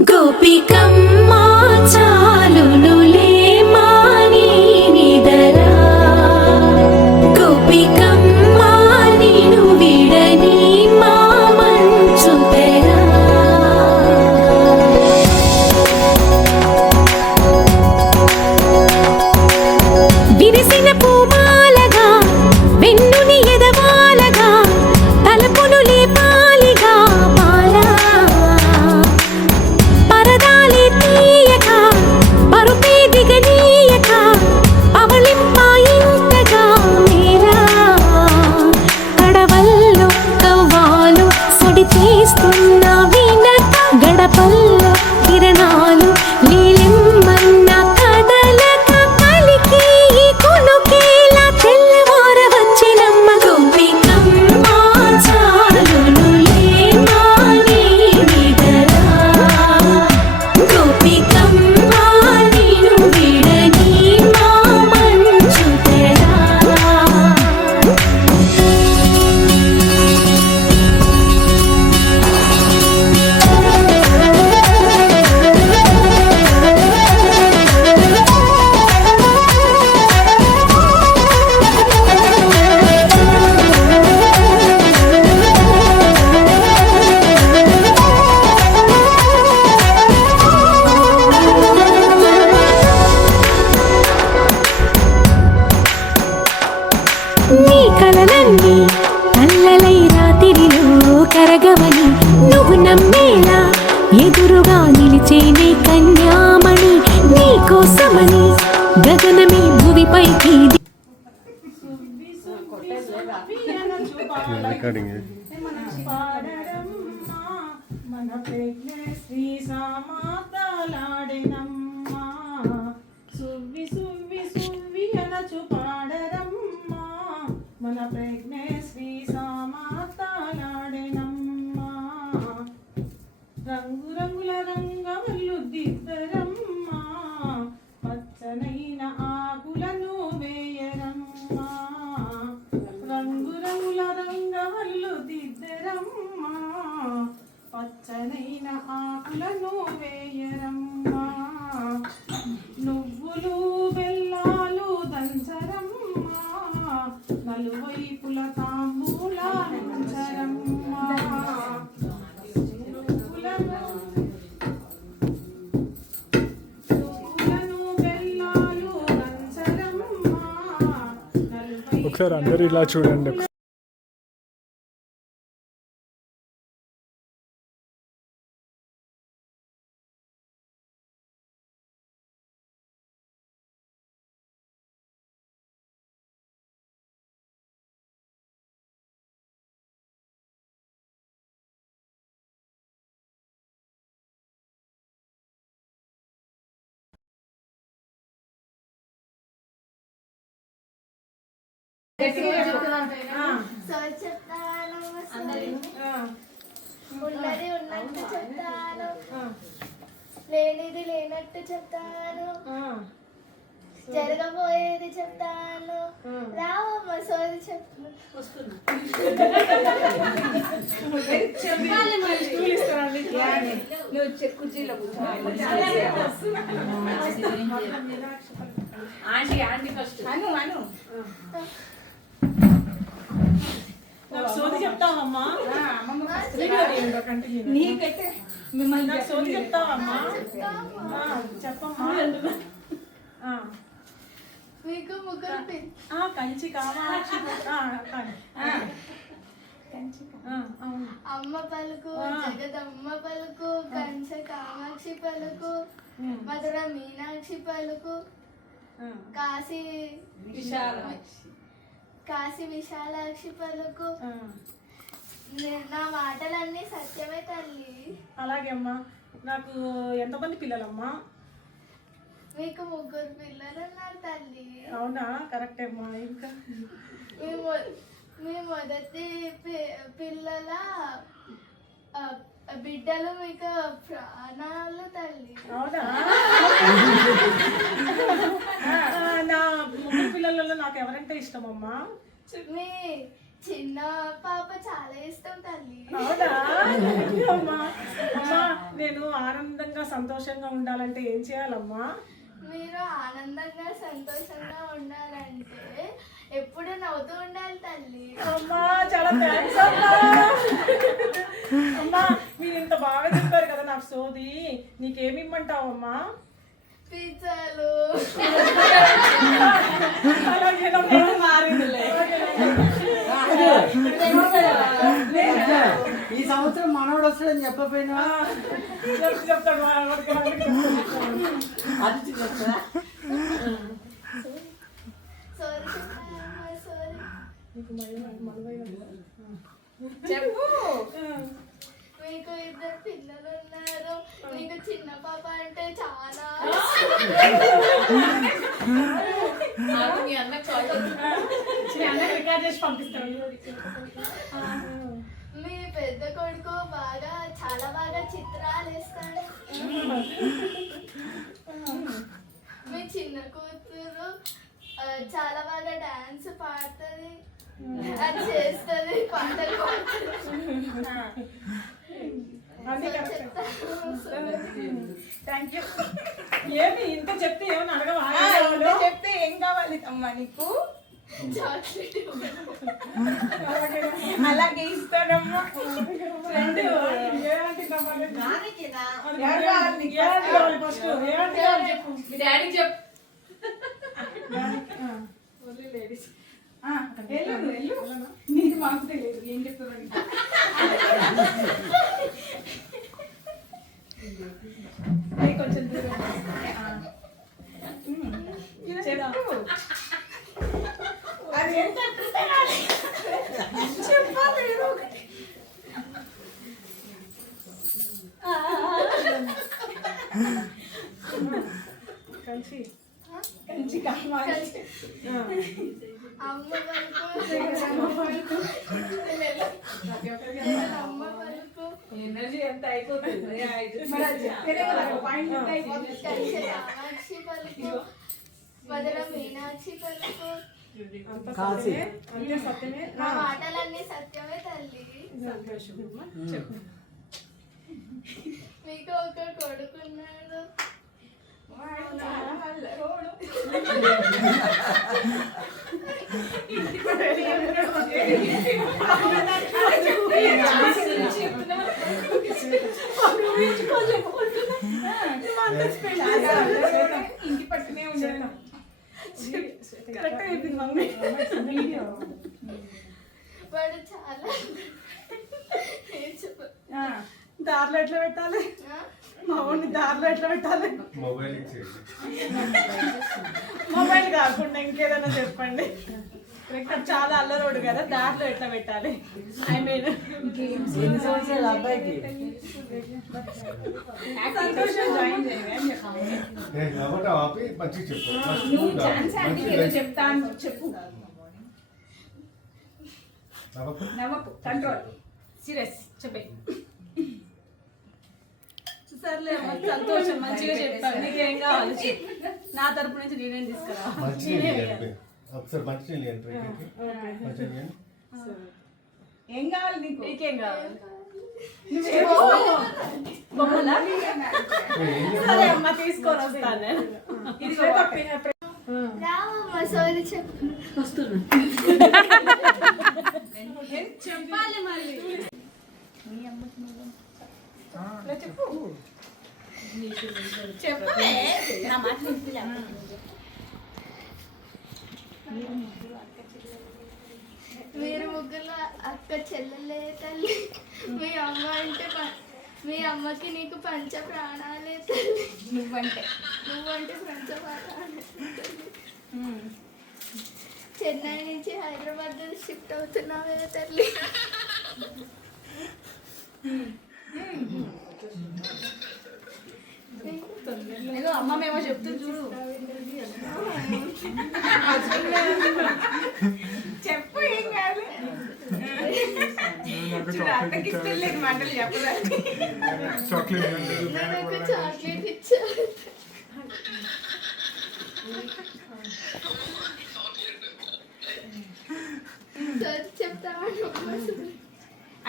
గోపికమ్మా చాలునులే మాని నిదరా గోపికమ్మా నిను విడని మా మంచు తెరా విరిసిన పూమాలగా వెన్నుని ఎదవాలగా తలపును లేపాలిగా మాలా పరదాలి తీయక పరుపే దిగనీయక పవళింపాయింతగా మేరా కడవల్లో కవ్వాలు సడి తీస్తున్న వినత గడపల్లో కిరణాలు నీలిమ్మన్న కదలక కలికి ఈ కొనుకేలా తెల్లవార వచ్చినమ్మ గోపికమ్మా చాలునులే మాని నిదరా గోపికమ్మా నిను విడని మా మంచు తెరా నీ కలలన్నీ కల్లలై రాత్రిలో కరగవని నువ్వు నమ్మేలా ఎదురుగా నిలిచేనే కన్యామణి నీ కోసమని గగనమే భువిపైకి మన శ్రీ సామాతలాడినమ్మా సువ్వి సువ్వి సువ్వి అనచు పాడరమ్మా మన ప్రజ్ఞే శ్రీ సామాతలాడినమ్మా రంగు రంగుల రంగవల్లు దిద్దరమ్మా పచ్చనైన ఆకులను వేయరమ్మా రంగు రంగుల రంగవల్లు దిద్దరమ్మా పచ్చనైన ఆకులను వేయరమ్మా నువ్వులు బెల్లాలు దంచరమ్మా నలువైపుల తాంబూలాలంచరమ్మా నువ్వులను బెల్లాలు దంచరమ్మా ఒకసారి అందరూ ఇలా చూడండి. ఉన్నది ఉన్నట్టు చెప్తాను లేనిది లేనట్టు చెప్తాను జరగబోయేది చెప్తాను రావమ్మ సోది చెప్తాను సోది చెప్తావమ్మా నీకైతే మిమ్మల్ని నాకు సోది చెప్తావమ్మా చెప్పమ్మా మీకు ముగ్గురు కంచి కామాక్షి అమ్మ పలుకు జగదమ్మ పలుకు కంచ కామాక్షి పలుకు మధుర మీనాక్షి పలుకు కాశీ విశాలాక్షి పలుకు నా మాటలన్నీ సత్యమే తల్లి. అలాగే అమ్మా. నాకు ఎంతమంది పిల్లలమ్మా? మీకు ముగ్గురు పిల్లలు ఉన్నారు తల్లి. అవునా? కరెక్టే అమ్మా. ఇంకా మీ మొదటి పిల్లల బిడ్డలు మీకు ప్రాణాలు తల్లి. అవునా? నా ముగ్గురు పిల్లలలో నాకు ఎవరంటే ఇష్టమమ్మా? మీ చిన్న పాప చాలా ఇష్టం తల్లి. అవునా? Thank you అమ్మా. అమ్మా నేను ఆనందంగా సంతోషంగా ఉండాలంటే ఏం చేయాలమ్మా? మీరు ఆనందంగా సంతోషంగా ఉండాలంటే ఎప్పుడు నవ్వుతూ ఉండాలి తల్లి. అమ్మా చాలా థ్యాంక్స్ అమ్మా. అమ్మా మీరు ఇంత బాగా చెప్పారు కదా నాకు సోది. నీకేమి ఇమ్మంటావమ్మా? పిజ్జాలు. అలాగేనమ్మా. ఈ సంవత్సరం మనోడు వస్తాడని చెప్పపోయినా చెప్తాడు అది చెప్తా. చెప్పు. మీకు ఇద్దరు పిల్లలు ఉన్నారు. మీకు చిన్న పాప అంటే చాలా మీ అన్న కాల్ రికార్డ్ చేసి పంపిస్తాను. మీ పెద్ద కొడుకు చాలా బాగా చిత్రాలు వేస్తాడు. మీ చిన్న కూతురు చాలా బాగా డాన్స్ పాడుతుంది, అది చేస్తుంది, పాటలు థ్యాంక్ యూ. ఏమి ఇంత చెప్తే ఏమని అడగవా? చెప్తే ఏం కావాలి అమ్మా నీకు? చాక్లెట్ అలాగే ఇస్తానమ్మా. ఫ్రెండ్ చెప్పు. మీ డాడీకి చెప్పు. వెళ్ళు. నీకు మాకు తెలియదు ఏం చెప్తున్నాను. కొంచెం దూరం చెప్పు. అది ఎంత చెప్పాలి ఏదో ఒకటి. కంచి కావాలి. అమ్మ పలుకు ఎనర్జీ ఎంత అయిపోతుంది. కామాక్షి పలుకు, మధుర మీనాక్షి పలుకు. అంతే సత్యమే. నా మాటలన్నీ సత్యమే తల్లి. చెప్పు. మీకు ఒక కొడుకున్నాడు. ఇంటి పట్టునే ఉండేది. కరెక్ట్ అయిపోయింది మమ్మీ. వాడు చాలా చెప్పు. దారిలో ఎట్లా పెట్టాలి? మా ఊరిని దారిలో ఎట్లా పెట్టాలి? మొబైల్ కాకుండా ఇంకేదైనా చెప్పండి. కరెక్ట్ చాలా అల్లరోడు కదా, దారిలో ఎట్లా పెట్టాలి? ఐ మీన్ ఎన్ని సంవత్సరాలు అబ్బాయికి? సంతోషం జాయిన్ చేయాలి అని చెప్పాలి. నువ్వు ఛాన్స్ అంటే ఏదో చెప్తాను చెప్పు. నవ్వకు. కంట్రోల్. సీరియస్ చెప్పే. సర్లే అమ్మ, సంతోషం. మంచిగా చెప్తాను. నీకేం కావాలి? నా తరపు నుంచి నేనేం తీసుకురా. ఏం కావాలి నీకు? నీకేం కావాలి? బొమ్మలా? సరే అమ్మ, తీసుకొని వస్తాను నేను. రావమ్మ సోది చెప్పు. చెప్పాలి మళ్ళీ. చెప్పు. నా మాట మీరు ముగ్గురు అక్క చెల్లెలే తల్లి. మీ అమ్మ అంటే మీ అమ్మకి నీకు పంచ ప్రాణాలే తల్లి. నువ్వంటే పంచ ప్రాణాలే తల్లి. చెన్నై నుంచి హైదరాబాద్ షిఫ్ట్ అవుతున్నావే తల్లి. ఏదో అమ్మ మేము చెప్తుంది చూడు. చెప్పు ఏం కాదు. అక్కకి ఇష్టం లేదు మాటలు చెప్పడానికి. నేను ఒక చాక్లెట్ ఇచ్చాను. సరే చెప్తా.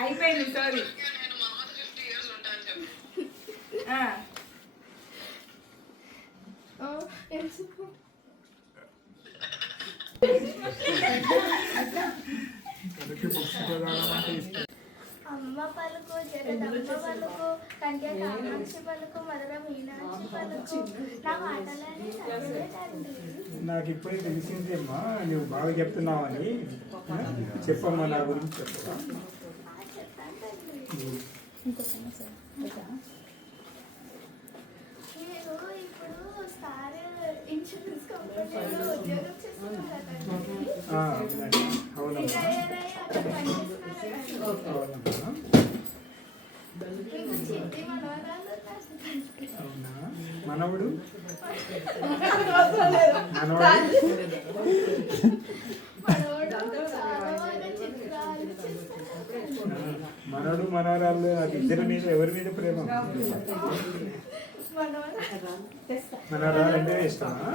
అయిపోయింది సారీ. ఎందుకు అమ్మ పలుకు జగదమ్మ పలుకు కంటే కామాక్షి పలుకు మధుర మీనాక్షి పలుకు నా మాటలని చదివే తండ్రి. నాకు ఇప్పుడే తెలిసిందేమ్మా నువ్వు బాగా చెప్తున్నావని. చెప్పమ్మా నా గురించి చెప్పరా. చెప్తాను తండ్రి. మీరు ఇప్పుడు స్టార్ ఇన్సూరెన్స్ కంపెనీలో ఉద్యోగం చేస్తున్నారా తండ్రి? అవునమ్మా. రిటైర్ అయ్యి అక్కడ పనిచేస్తున్నారా తండ్రి? అవునమ్మా. మీకు చిట్టి మనవరాలు ఉన్నారు తండ్రి. అవునా. మనవడు మనవడు చాలా బాగా చిత్రాలు చేస్తారు తండ్రి. మనవడు మనవరాలు అది ఇద్దరి మీద ఎవరి మీద ప్రేమ? మనవరాలు అంటే ఇష్టమా?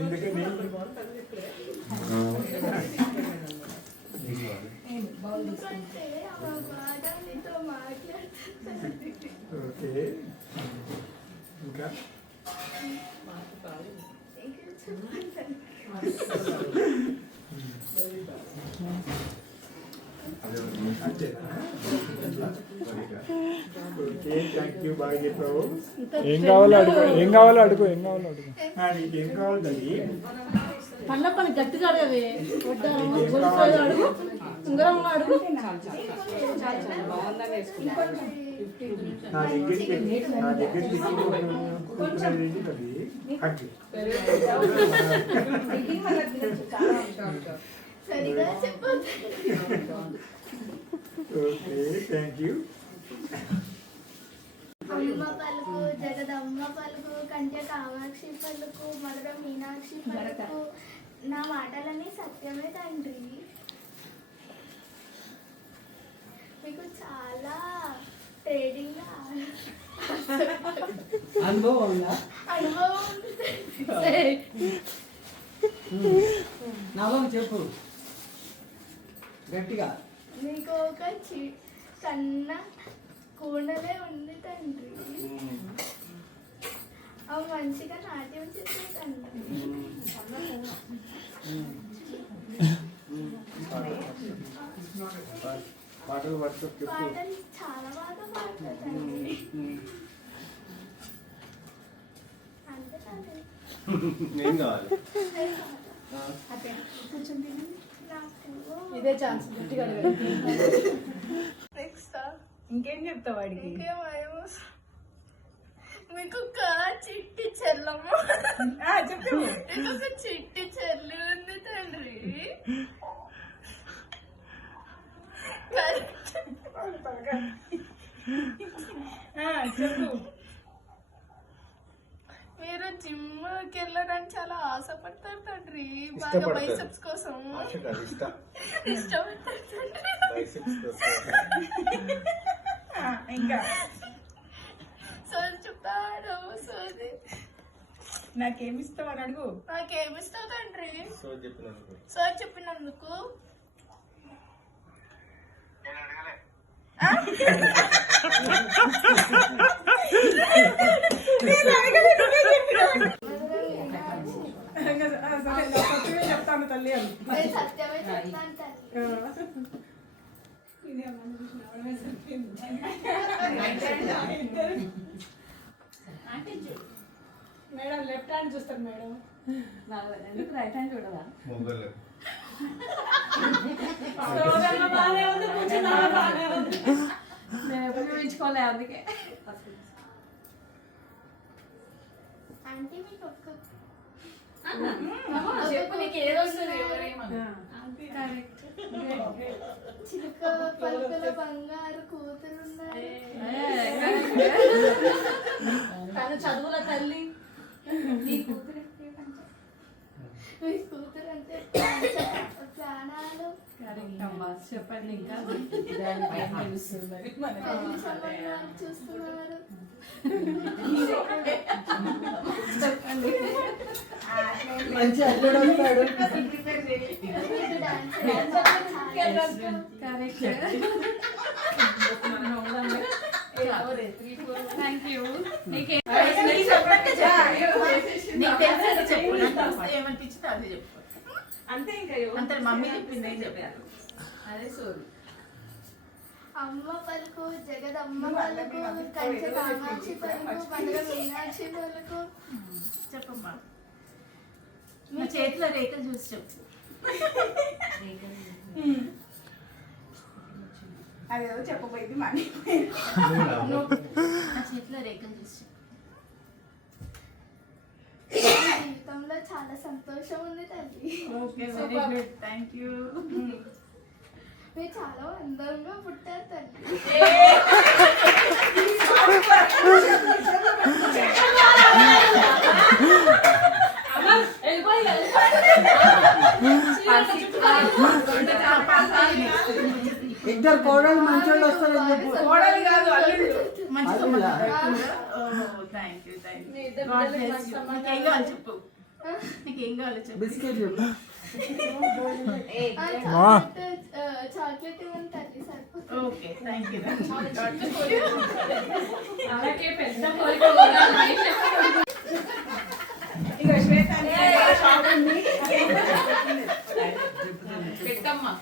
ఎందుకని? ఎందుకంటే ఆమె బాగా నీతో మాట్లాడుతుంది. ఓకే. ఇంకా ఓకే, థ్యాంక్ యూ. బాగా చెప్పావు. ఏం కావాలో అడుగు, ఏం కావాలో అడుగు, ఏం కావాలో అడుగు. నీకు ఏం కావాలి తల్లి? పళ్ళ పని గట్టిగా అడగవే. నీకు ఏం కావాలి? అడుగు, ఉంగరం అడుగు. నా దగ్గరికి కూర్చునేది తల్లి. హగ్గు. సరిగా చెప్పదు. Okay, thank you. అమ్మ పలుకు జగదమ్మ పలుకు కంటే కామాక్షి పలుకు మధుర మీనాక్షి పలుకు నా మాటలన్నీ సత్యమే తండ్రి. మీకు చాలా ట్రేడింగ్ అనుభవం ఉందా? అనుభవం ఉంది తండ్రి. నవ్వం చెప్పు గట్టిగా. మీకు ఒక కన్న కూడలే ఉంది తండ్రి. అవి మంచిగా నాట్యం చేసే తండ్రి. పాటలు పట్టుకో చెప్పు. పాటలు చాలా బాగా పాడతారు తండ్రి. అంతే తండ్రి. ఏం కావాలి? ఇదే ఛాన్స్ గట్టిగా అడగండి. నెక్స్ట్ ఇంకేం చెప్తావు వాడికి? ఇంకేమో మీకు ఒక చిట్టి చెల్లమ్మ, చెప్పు. మీకు ఒక చిట్టి చెల్లి ఉంది తండ్రి. చెప్పు. మీరు జిమ్కి వెళ్ళడానికి చాలా ఆశపడతారు తండ్రి. బాగా బైసెప్స్ కోసం ఇష్టపడతారు తండ్రి. ఇంకా సోది చెప్తాడు. సోది నాకేమి ఇస్తావు అని అడుగు. నాకేమిస్తావు తండ్రి? చెప్పినందుకు సోది చెప్పినందుకు. చెప్తాను తల్లి అని. సత్యమే చెప్తాను తండ్రి. మేడం లెఫ్ట్ హ్యాండ్ చూస్తారు మేడం. ఎందుకు రైట్ హ్యాండ్ చూడదా? మొగ్గలు బాగానే ఉంది, కూర్చున్నా బాగానే ఉంది. నేను ఎప్పుడు చూపించుకోలే అందుకే. ఆంటీ మీకు ఒక్క చెప్పు నీకు ఏది వస్తుంది? చిలుక పలుకుల బంగారు కూతురున్నారు. తను చదువుల తల్లి. నీ కూతురు మీ కూతురు అంటే ప్రాణాలు. కరెక్ట్ అమ్మా, చెప్పండి ఇంకా. పెళ్లి సంబంధాలు చూస్తున్నారు. మంచి అల్లుడు వస్తాడు. మీకు డాన్స్ థ్యాంక్ యూ. ఏమనిపించింది అదే చెప్పు. అంతే ఇంకా అంతే. మమ్మీ చెప్పింది ఏం చెప్పారు అదే సోది. అమ్మ పలుకు జగదమ్మ పలుకు కంచె కామాక్షి పలుకు పండుగ మీనాక్షి పలుకు. చెప్పమ్మా. నా చేతిలో రేఖలు చూసి చెప్పు. అది ఏదో చెప్పబోయింది మనీ. నా చేతిలో రేఖలు చూసి చెప్పు. జీవితంలో చాలా సంతోషం ఉంది తల్లి. Okay, very good, thank you. మీరు చాలా అందంగా పుట్టారు తల్లి. ఇద్దరు కోడలు మంచోళ్ళు వస్తారని చెప్పు. కోడలు కాదు, అల్లుడు. అల్లుడా? Thank you, thank you. నీకేం కావాలి చెప్పు. నీకేం కావాలో చెప్పు. బిస్కెట్ చెప్పు. చాక్లెట్ ఇవ్వండి తల్లి సరిపోతుంది. Okay, thank you. అలాగే పెద్ద కోరిక. పెట్టమ్మా.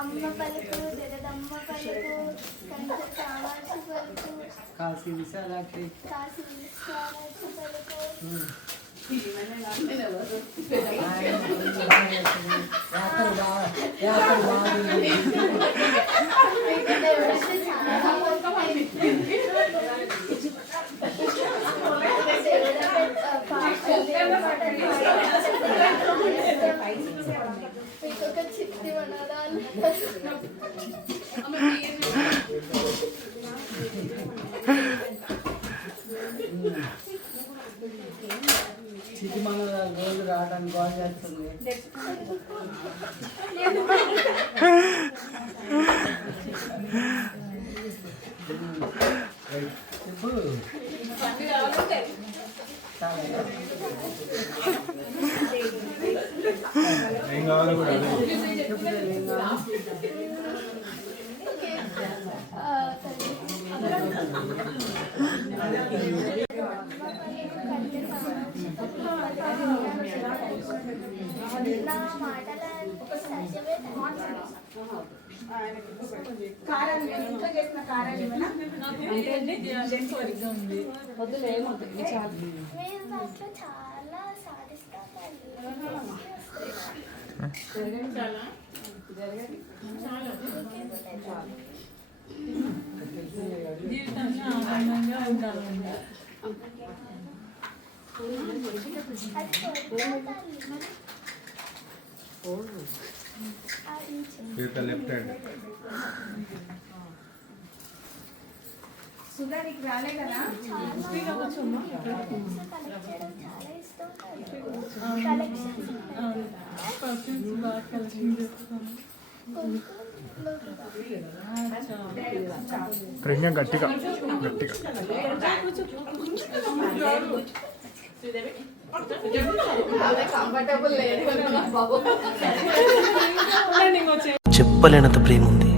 అమ్మ పలుకు జగదమ్మ పలుకు కంచె కామాక్షి పలుకు కాశీ విశాలాక్షి. కాశీ విశ్వాక్షి పలుకు. ఇంకొక చిట్టి వనరాలు. చిటి మన రోజు రావడానికి కాల్ చేస్తుంది. చెప్పు. ఏం కావాలో కూడా నా మాటలు సత్యమే మీరు దాంట్లో చాలా సాధిస్తారు. జీవితంలో ఆనందంగా ఉండాలండి. Left hand. సుధా నీకు రాలే కదా. ఇంకా గట్టిగా గట్టిగా. చెప్పలేనంత ప్రేమ ఉంది.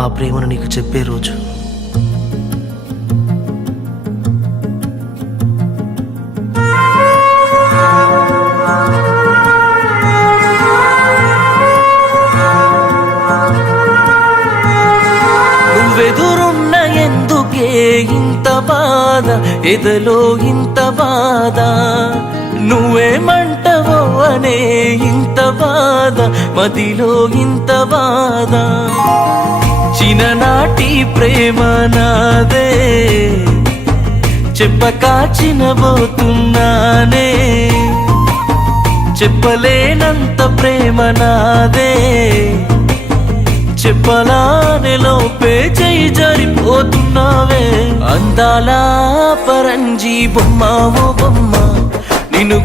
ఆ ప్రేమను నీకు చెప్పే రోజు నువ్వెదురున్న ఎందుకే ఇంత బాధ, ఎదలో ఇంత బాధ, నువ్వేమంటవో అనే ఇంత బాధ, మదిలో ఇంత బాధ. చిన్ననాటి ప్రేమ నాదే, చెప్పక చినబోతున్నానే, చెప్పలేనంత ప్రేమ నాదే, చెప్పలానే లోపే చేయి జారిపోతున్నావే. అందాల పరంజీ బొమ్మ ఓ బొమ్మ నిన్ను